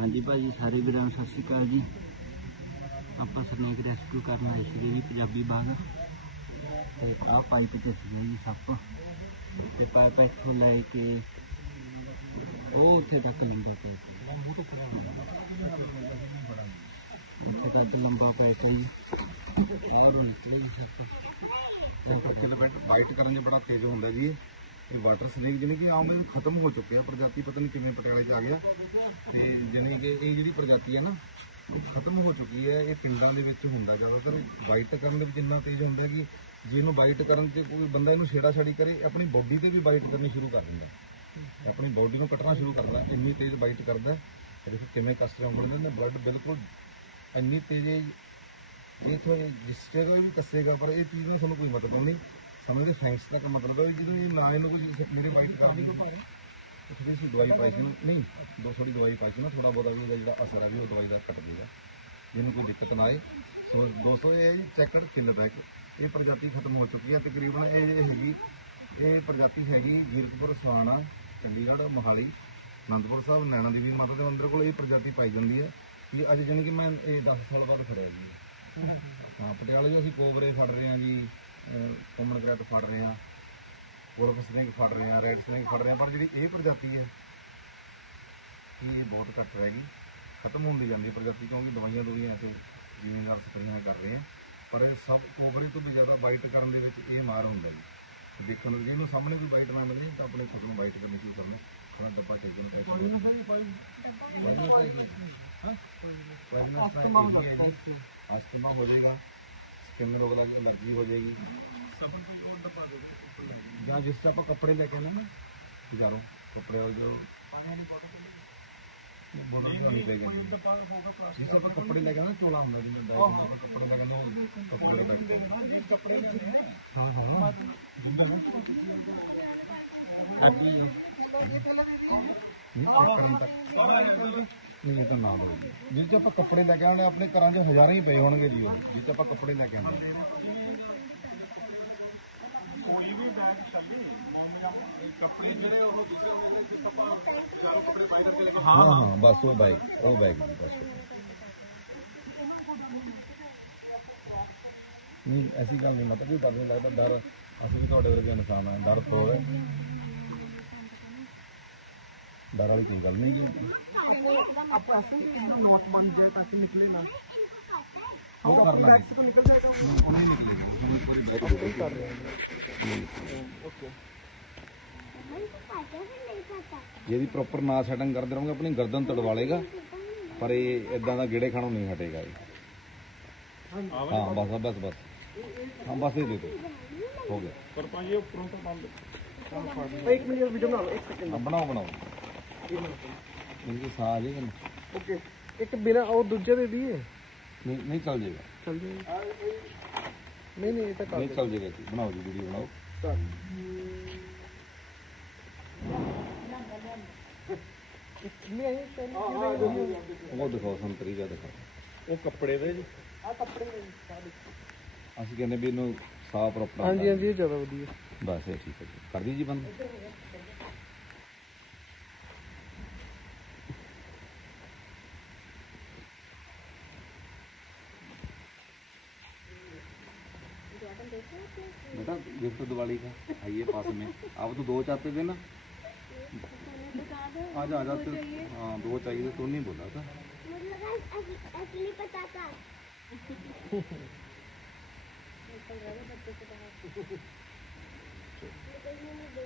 ਹਾਂਜੀ ਭਾਜੀ, ਸਾਰੇ ਵੀਰਾਂ ਨੂੰ ਸਤਿ ਸ਼੍ਰੀ ਅਕਾਲ ਜੀ। ਆਪਾਂ ਸਨੇਕ ਰੈਸਕਿਊ ਕਰਨ ਆਏ ਸੀਗੇ ਜੀ, ਪੰਜਾਬੀ ਬਾਗ। ਤੇ ਆਹ ਪਾਈਪ ਤੇ ਸੀਗਾ ਜੀ ਸੱਪ। ਤੇ ਪਾਈਪ ਇੱਥੋਂ ਲੈ ਕੇ, ਉਹ ਉੱਥੇ ਤੱਕ ਲੰਬਾ ਪਿਆ ਉੱਥੇ ਤੱਕ ਲੰਬਾ ਪਿਆ ਸੀ ਜੀ। ਆਹ ਰੋਲ ਨਿਕਲੇ ਸੱਪ। ਤੇ ਬਾਈਟ ਕਰਨ ਦੇ ਬੜਾ ਤੇਜ਼ ਹੁੰਦਾ ਜੀ ਇਹ। ਵਾਟਰ ਸਨੇਕ ਜਿਹਨੇ ਕਿ ਆਮ ਇਹ ਖਤਮ ਹੋ ਚੁੱਕਿਆ, ਪ੍ਰਜਾਤੀ ਪਤਾ ਨਹੀਂ ਕਿਵੇਂ ਪਟਿਆਲੇ 'ਚ ਆ ਗਿਆ। ਤੇ ਜਿਹਨੇ ਕਿ ਇਹ ਜਿਹੜੀ ਪ੍ਰਜਾਤੀ ਹੈ ਨਾ, ਉਹ ਖਤਮ ਹੋ ਚੁੱਕੀ ਹੈ, ਇਹ ਪਿੰਡਾਂ ਦੇ ਵਿੱਚ ਹੁੰਦਾ ਜ਼ਿਆਦਾਤਰ। ਬਾਈਟ ਕਰਨ ਦੇ ਵਿੱਚ ਇੰਨਾ ਤੇਜ਼ ਹੁੰਦਾ ਕਿ ਜੇ ਇਹਨੂੰ ਬਾਈਟ ਕਰਨ ਤੇ ਕੋਈ ਬੰਦਾ ਇਹਨੂੰ ਛੇੜਾ ਛਾੜੀ ਕਰੇ ਆਪਣੀ ਬੋਡੀ ਤੇ ਵੀ ਬਾਈਟ ਕਰਨੀ ਸ਼ੁਰੂ ਕਰ ਦਿੰਦਾ। ਆਪਣੀ ਬੋਡੀ ਨੂੰ ਕੱਟਣਾ ਸ਼ੁਰੂ ਕਰਦਾ, ਇੰਨੀ ਤੇਜ਼ ਬਾਈਟ ਕਰਦਾ ਦੇਖੋ ਕਿਵੇਂ ਕਸਟਰ ਬਣਦੇ ਨੇ ਬਲੱਡ ਬਿਲਕੁਲ ਇੰਨੀ ਤੇਜ਼ ਇਹ ਇਹ ਤੋਂ ਜਿਸ ਜਗ੍ਹਾ ਵੀ ਕੱਸੇਗਾ, ਪਰ ਇਹ ਚੀਜ਼ ਨਾਲ ਸਾਨੂੰ ਕੋਈ ਮਤਲਬ ਨਹੀਂ। ਸਮਝਦੇ ਸਾਇੰਸ ਦਾ ਮਤਲਬ ਹੈ ਜਦੋਂ ਇਹ ਨਾ ਇਹਨੂੰ ਕੋਈ ਸਪੀਡ ਬਾਈਟ ਕਰਦੀ ਥੋੜੀ ਜਿਹੀ ਦਵਾਈ ਪਾਈ ਸੀ ਨਹੀਂ, ਦੋ ਥੋੜੀ ਦਵਾਈ ਪਾਈ ਸੀ ਨਾ ਥੋੜਾ ਬਹੁਤਾ ਵੀ ਉਹਦਾ ਜਿਹੜਾ ਅਸਰ ਆ ਵੀ ਉਹ ਦਵਾਈ ਦਾ ਕੱਟ ਦੇਗਾ ਜਿਹਨੂੰ ਕੋਈ ਦਿੱਕਤ ਨਾ ਆਏ। ਸੋ ਦੋਸਤੋ, ਇਹ ਹੈ ਜੀ ਚੈੱਕਡ ਕਿਲ ਬੈਕ ਇਹ ਪ੍ਰਜਾਤੀ ਖਤਮ ਹੋ ਚੁੱਕੀ ਹੈ ਤਕਰੀਬਨ ਇਹ ਹੈਗੀ, ਇਹ ਪ੍ਰਜਾਤੀ ਹੈਗੀ ਜੀਰਕਪੁਰ ਸਵਾਣਾ ਚੰਡੀਗੜ੍ਹ, ਮੋਹਾਲੀ, ਅਨੰਦਪੁਰ ਸਾਹਿਬ, ਨੈਣਾ ਦੇਵੀ ਮਾਤਾ ਦੇ ਮੰਦਿਰ ਕੋਲ ਇਹ ਪ੍ਰਜਾਤੀ ਪਾਈ ਜਾਂਦੀ ਹੈ। ਕਿ ਅੱਜ ਜਾਣੀ ਕਿ ਮੈਂ ਇਹ 10 ਸਾਲ ਬਾਅਦ ਖੜਿਆ ਜੀ। ਹਾਂ ਪਟਿਆਲੇ 'ਚ ਅਸੀਂ ਕੋਬਰੇ ਫੜ ਰਹੇ ਹਾਂ ਜੀ। ਕਾਮਨ ਕਰੈਟ ਫੜ ਰਹੇ ਹਾਂ ਗੋਲਫ ਸਨੇਕ ਫੜ ਰਹੇ ਹਾਂ ਰੈਡ ਸਨੇਕ ਫੜ ਰਹੇ ਹਾਂ ਪਰ ਜਿਹੜੀ ਇਹ ਪ੍ਰਜਾਤੀ ਹੈ ਇਹ ਬਹੁਤ ਘੱਟ ਰਹਿ ਗਈ ਖਤਮ ਹੁੰਦੀ ਜਾਂਦੀ ਹੈ ਪ੍ਰਜਾਤੀ ਕਿਉਂਕਿ ਦਵਾਈਆਂ ਦਵਾਈਆਂ ਤੇ ਜ਼ਿਮੀਂਦਾਰ ਸਪਰੇਆਂ ਕਰ ਰਹੇ ਆ ਪਰ ਇਹ ਸਭ ਕੋਬਰੇ ਤੋਂ ਵੀ ਜ਼ਿਆਦਾ ਬਾਈਟ ਕਰਨ ਦੇ ਵਿੱਚ ਇਹ ਮਾਰ ਹੁੰਦਾ ਜੀ ਦੇਖਣ ਨੂੰ ਜਿਹਨੂੰ ਸਾਹਮਣੇ ਕੋਈ ਬਾਈਟ ਨਾ ਮਿਲੇ ਤਾਂ ਆਪਣੇ ਖੁਦ ਨੂੰ ਬਾਈਟ ਕਰਨੀ ਸ਼ੁਰੂ ਕਰਨਾ ਖਾਣਾ ਡੱਬਾ ਚਾਹੀਦਾ ਨੂੰ ਅਸਤਮਾ ਹੋ ਜਾਏਗਾ ਦੀ ਐਲਰਜੀ ਹੋ? ਜਾਏਗੀ ਜਾਂ ਜਿਸ ਤਰ੍ਹਾਂ ਆਪਾਂ ਕੱਪੜੇ ਲੈ ਕੇ ਆਉਂਦੇ ਨਾ ਜਾਰੋ ਕੱਪੜੇ ਵਾਲੇ ਜੋ ਬੋਲੋ ਨਹੀਂ ਦੇਗਾ ਜਿਸ ਤਰ੍ਹਾਂ ਆਪਾਂ ਕੱਪੜੇ ਲੈ ਕੇ ਆਉਂਦੇ ਨਾ ਚੋਲਾ ਹੁੰਦਾ ਜਿਵੇਂ ਦਾ ਆਪਾਂ ਕੱਪੜੇ ਲੈ ਕੇ ਆਉਂਦੇ ਉਹ ਕੱਪੜੇ ਬੈਠਦੇ ਕੱਪੜੇ ਹਾਂ ਹਾਂ ਨਾ ਜਿੰਦਾ ਨਾ ਅੱਗੇ ਕਰਨ ਤੱਕ ਨਹੀਂ ਇਹ ਤਾਂ ਨਾ ਬੋਲੋ ਜਿਸ 'ਚ ਆਪਾਂ ਕੱਪੜੇ ਲੈ ਕੇ ਆਉਣੇ ਆਪਣੇ ਘਰਾਂ 'ਚ ਹਜ਼ਾਰਾਂ ਹੀ ਪਏ ਹੋਣਗੇ ਜੀ ਉਹ। ਜਿਸ ਆਪਾਂ ਕੱਪੜੇ ਲੈ ਕੇ ਆਉਂਦੇ ਹਾਂ ਹਾਂ ਬਸ ਉਹ ਬੈਗ ਉਹ ਬੈਗ ਬਸ। ਨਹੀਂ ਐਸੀ ਗੱਲ ਨਹੀਂ ਮਤਲਬ ਕੋਈ ਡਰ ਨਹੀਂ ਲੱਗਦਾ ਡਰ ਅਸੀਂ ਵੀ ਤੁਹਾਡੇ ਵਰਗੇ ਇਨਸਾਨ ਆ ਡਰ ਤੋਂ ਹੈ ਡਰ ਵਾਲੀ ਕੋਈ ਗੱਲ ਨਹੀਂ ਜੀ। ਉਹ ਕਰਨਾ ਹੈ। ਜੇ ਇਹਦੀ ਪ੍ਰੋਪਰ ਨਾ ਸੈਟਿੰਗ ਕਰਦੇ ਰਹੋਗੇ ਆਪਣੀ ਗਰਦਨ ਤੜਵਾ ਲੇਗਾ ਪਰ ਇਹ ਇਦਾਂ ਦਾ ਗੇੜੇ ਖਾਣੋਂ ਨਹੀਂ ਹਟੇਗਾ ਇਹ। ਹਾਂ ਬਸ ਬਸ ਬਸ। ਹਾਂ ਬਸ ਇਹ ਦੇ ਦਿਓ। ਹੋ ਗਿਆ। ਪਰ ਭਾਈ ਇਹ ਉੱਪਰੋਂ ਤਾਂ ਬੰਦ। ਇੱਕ ਮਿੰਟ ਵੀਡੀਓ ਬਣਾ ਲਓ ਇੱਕ ਸੈਕਿੰਡ ਹਾਂ, ਬਣਾਓ ਬਣਾਓ। ਇਹਦੇ ਸਾਹ ਆ ਜਾਏਗਾ ਨਾ? ਓਕੇ। ਇੱਕ ਬਿਨਾ ਉਹ ਦੂਜੇ ਦੇ ਦੀਏ? ਨਹੀਂ ਨਹੀਂ ਚੱਲ ਜਾਏਗਾ ਚੱਲ ਜੇ ਨਹੀਂ ਨਹੀਂ ਇਹ ਤਾਂ ਕਰ ਨਹੀਂ ਚੱਲ ਜਾਏਗਾ ਜੀ। ਬਣਾਓ ਜੀ ਵੀਡੀਓ ਬਣਾਓ। ਕਿੰਨੇ ਆਏ ਸਰ ਉਹ ਦਿਖਾਓ ਸੰਤਰੀ ਦਿਖਾਓ। ਉਹ ਕੱਪੜੇ ਦੇ ਜੀ। ਆ ਕੱਪੜੇ ਨੇ ਅਸੀਂ ਕਹਿੰਦੇ ਵੀ ਇਹਨੂੰ ਸਾਹ ਪ੍ਰੋਪਰ ਹਾਂਜੀ ਹਾਂਜੀ ਇਹ ਜ਼ਿਆਦਾ ਵਧੀਆ। ਬਸ ਇਹ ਠੀਕ ਹੈ ਜੀ। ਕਰ ਦੀ ਜੀ ਬੰਦ। बेटा गिफ्ट दिवाली का आइए पास में। आप तो दो चाहते थे ना। आज आ जा तो हाँ दो चाहिए तो नहीं बोला था। असली पता था।